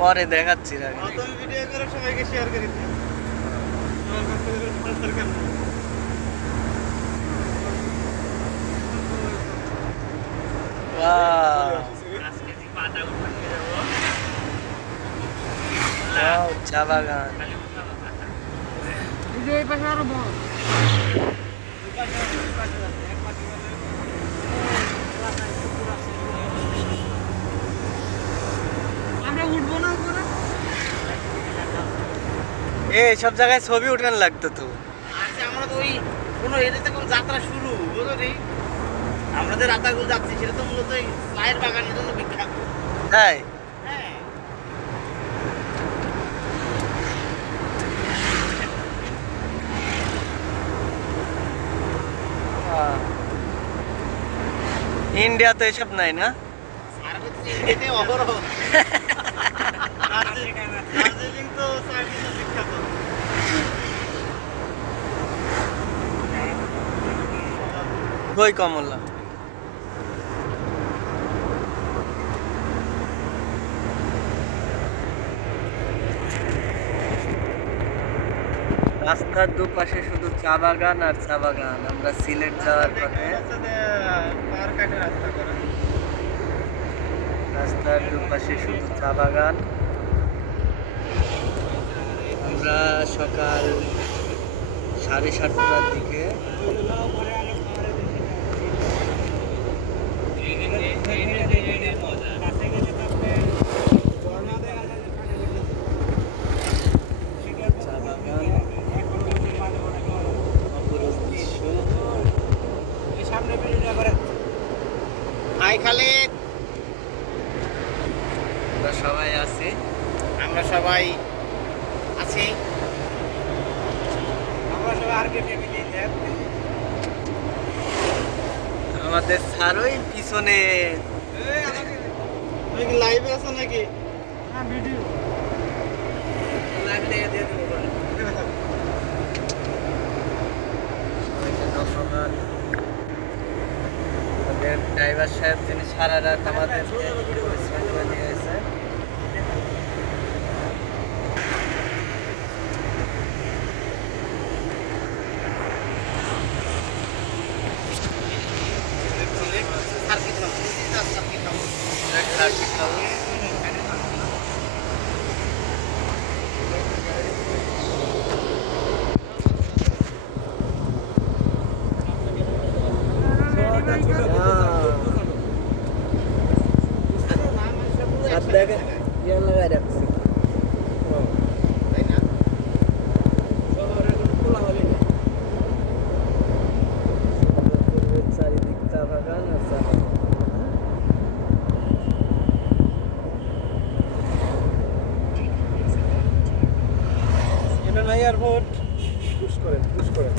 পরে দেখাচ্ছি না। তুমি ভিডিও করে সবাইকে শেয়ার করে দিও। আমার কাছ থেকে স্পন্সর কেন? আজকে যে পাতা উঠাতে যাব। চা বাগান। এই যে এই পাশে আরো বড়। আমরা উঠবো না উপরে? সব জায়গায় ছবি উঠান লাগতো তো। আচ্ছা, আমরা তো ওই কোনো এটাতে কোন যাত্রা শুরু বুঝলি নি? আমরা যে রাতারগুল যাচ্ছি সেটা তো মূলত এই চায়ের বাগানের জন্য বিখ্যাত। তাই হ্যাঁ, ইন্ডিয়া তো এসব নাই না। সারা হচ্ছে ইন্ডিয়াতে অহরহ। দার্জিলিং তো চায়ের জন্য বিখ্যাত। কই কমলা? রাস্তার দুপাশে শুধু চা বাগান আর চা বাগান। আমরা সিলেট যাওয়ার পথে পার কাটে রাস্তা করা। রাস্তার দুপাশে শুধু চা বাগান। আমরা সকাল 7:30টার দিকে চা বাগান, অপরূপ দৃশ্য। হাই খালিদ, আমরা সবাই আছি। আমরা সবাই আছি। আমরা সবাই আর কে ফ্যামিলি। আমাদের স্যারই পিছনে। তুমি কি লাইভে আছো নাকি? হ্যাঁ, ভিডিও লাইভ দিয়ে দেবো। আমাদের ড্রাইভার সাহেব যিনি সারা রাত আমাদেরকে পরিশ্রম করে দিয়েছে। Circuit house. দেখেন ইয়ে লাগাই রাখছি। তাই না? চারিদিক চা বাগান আর চা বাগান। এটা না এয়ারপোর্ট। পুশ করেন, পুশ করেন।